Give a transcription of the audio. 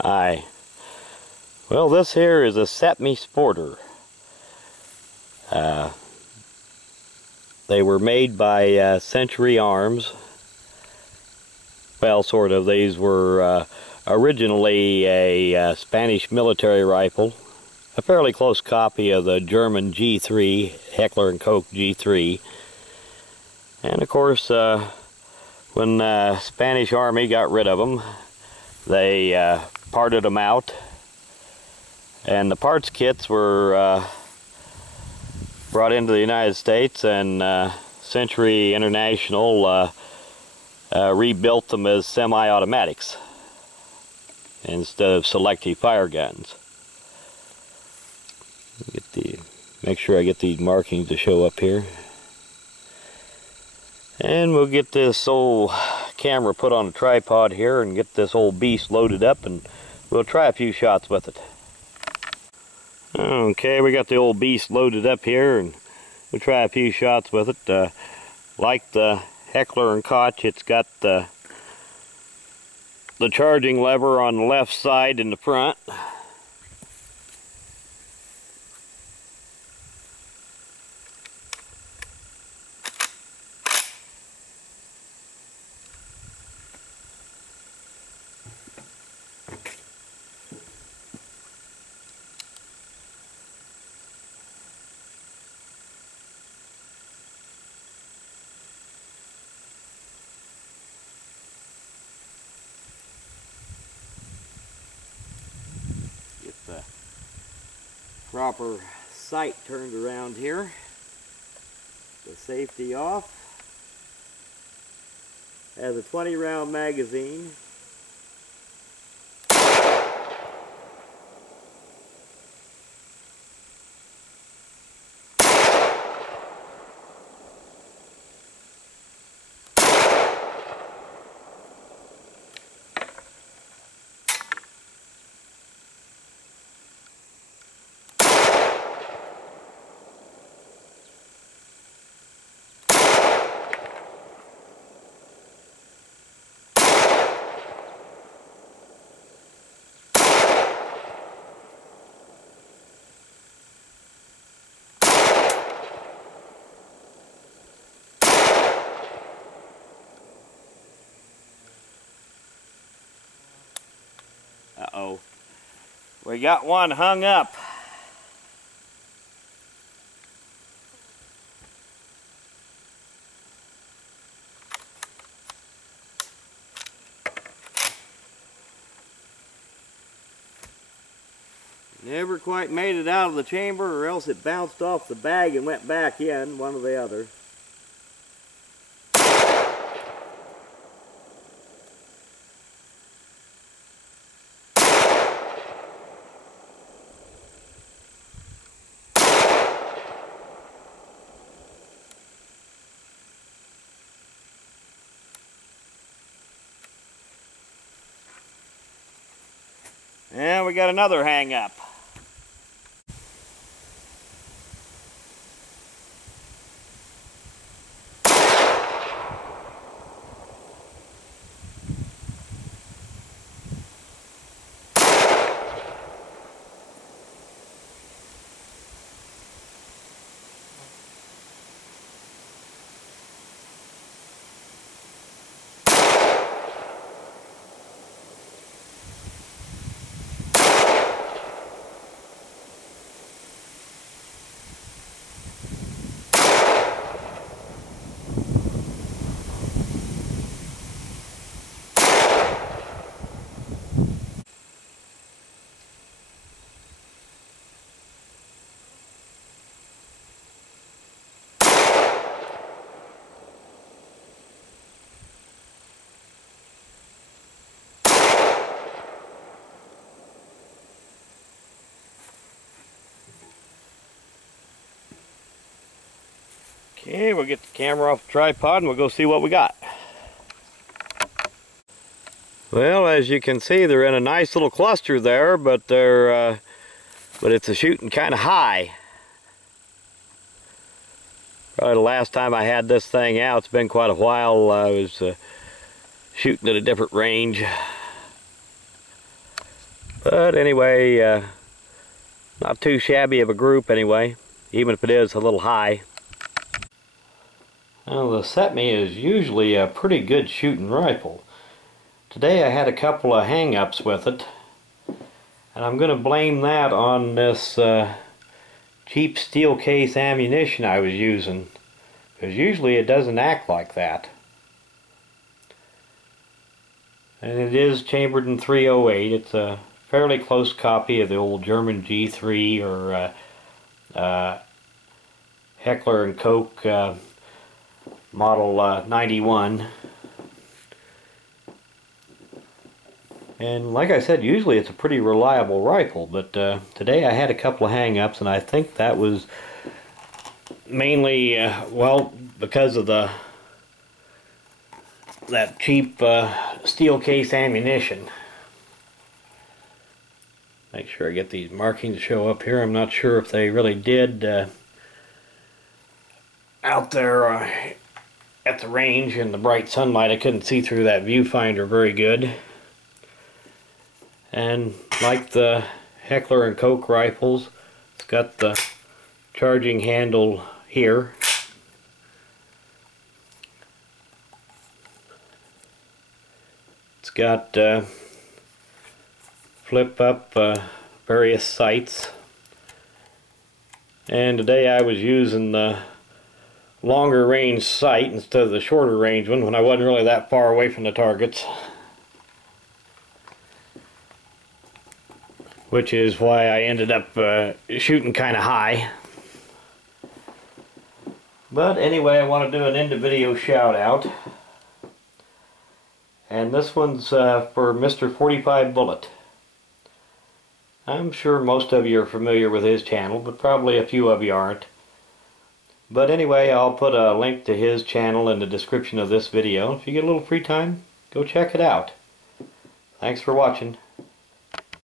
Hi. Well, this here is a CETME sporter. They were made by Century Arms. Well, sort of. These were originally a Spanish military rifle, a fairly close copy of the German G3, Heckler & Koch G3. And of course, when the Spanish Army got rid of them, they parted them out, and the parts kits were brought into the United States, and Century International rebuilt them as semi-automatics instead of selective fire guns. Make sure I get these markings to show up here. And we'll get this old camera put on a tripod here and get this old beast loaded up, and we'll try a few shots with it. Okay, we got the old beast loaded up here, and we'll try a few shots with it. Like the Heckler & Koch, it's got the charging lever on the left side in the front. The proper sight turned around here, the safety off, has a 20-round magazine. Uh-oh. We got one hung up. Never quite made it out of the chamber, or else it bounced off the bag and went back in, one or the other. And we got another hang up. Okay, we'll get the camera off the tripod and we'll go see what we got. Well, as you can see, they're in a nice little cluster there, but it's a shooting kind of high. Probably the last time I had this thing out, it's been quite a while. I was shooting at a different range. But anyway, not too shabby of a group anyway, even if it is a little high. Now the CETME is usually a pretty good shooting rifle. Today I had a couple of hang-ups with it, and I'm going to blame that on this cheap steel case ammunition I was using, because usually it doesn't act like that. And it is chambered in .308. It's a fairly close copy of the old German G3 or Heckler & Koch model 91. And like I said, usually it's a pretty reliable rifle, but today I had a couple of hang-ups, and I think that was mainly, well, because of that cheap steel case ammunition. Make sure I get these markings to show up here. I'm not sure if they really did out there at the range in the bright sunlight. I couldn't see through that viewfinder very good. And like the Heckler & Koch rifles, it's got the charging handle here. It's got flip up various sights. And today I was using the longer range sight instead of the shorter range one when I wasn't really that far away from the targets. Which is why I ended up shooting kind of high. But anyway, I want to do an end of video shout out. And this one's for Mr. 45 Bullet. I'm sure most of you are familiar with his channel, but probably a few of you aren't. But anyway, I'll put a link to his channel in the description of this video. If you get a little free time, go check it out. Thanks for watching.